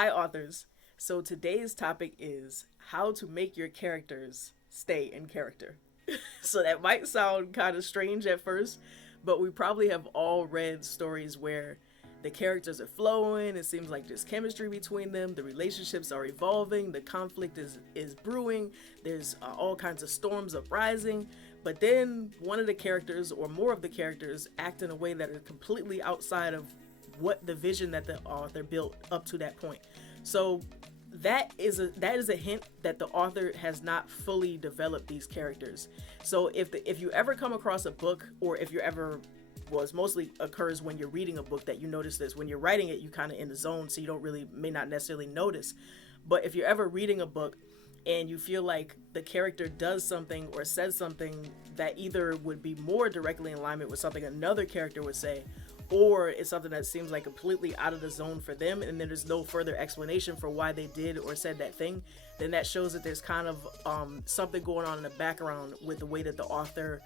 Hi, authors. So today's topic is how to make your characters stay in character. So that might sound kind of strange at first, but we probably have all read stories where the characters are flowing, it seems like there's chemistry between them, the relationships are evolving, the conflict is brewing, there's all kinds of storms uprising, but then one of the characters or more of the characters act in a way that is completely outside of what the vision that the author built up to that point. So that is a hint that the author has not fully developed these characters. So if you ever come across a book, or if you ever, well, it mostly occurs when you're reading a book that you notice this. When you're writing it, you kind of in the zone, so you don't really, may not necessarily notice. But if you're ever reading a book and you feel like the character does something or says something that either would be more directly in alignment with something another character would say, or it's something that seems like completely out of the zone for them, and then there's no further explanation for why they did or said that thing, then that shows that there's kind of something going on in the background with the way that the author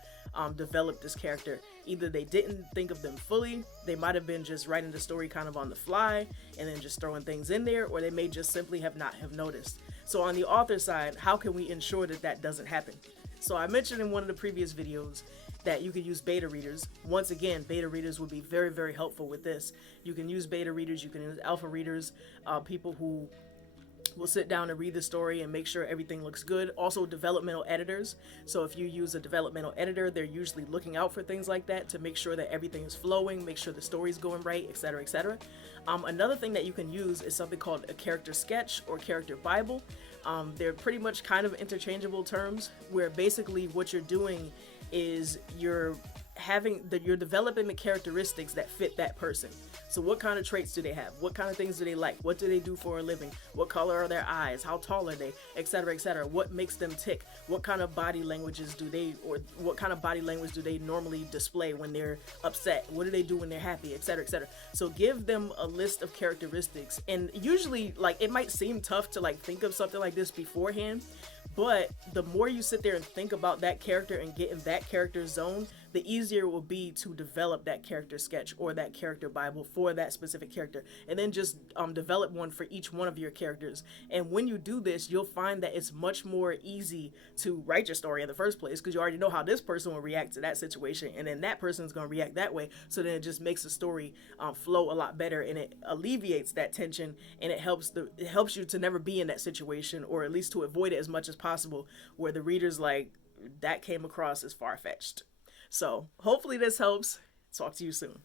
developed this character. Either they didn't think of them fully, they might have been just writing the story kind of on the fly and then just throwing things in there, or they may just simply have not have noticed. So on the author side, how can we ensure that that doesn't happen? So I mentioned in one of the previous videos that you could use beta readers. Once again, beta readers would be very, very helpful with this. You can use beta readers, you can use alpha readers, people who will sit down and read the story and make sure everything looks good. Also, developmental editors. So if you use a developmental editor, they're usually looking out for things like that to make sure that everything is flowing, make sure the story's going right, etc., etc. Another thing that you can use is something called a character sketch or character bible. They're pretty much kind of interchangeable terms, where basically what you're doing is you're developing the characteristics that fit that person. So what kind of traits do they have? What kind of things do they like? What do they do for a living? What color are their eyes? How tall are they? Etc., etc. What makes them tick? What kind of body languages do they, or what kind of body language do they normally display when they're upset? What do they do when they're happy? Etc., etc. So give them a list of characteristics, and usually, like, it might seem tough to like think of something like this beforehand, but the more you sit there and think about that character and get in that character's zone, the easier it will be to develop that character sketch or that character bible for that specific character, and then just develop one for each one of your characters. And when you do this, you'll find that it's much more easy to write your story in the first place, because you already know how this person will react to that situation, and then that person's going to react that way. So then it just makes the story flow a lot better, and it alleviates that tension, and it helps you to never be in that situation, or at least to avoid it as much as possible, where the reader's like, that came across as far-fetched. So hopefully this helps. Talk to you soon.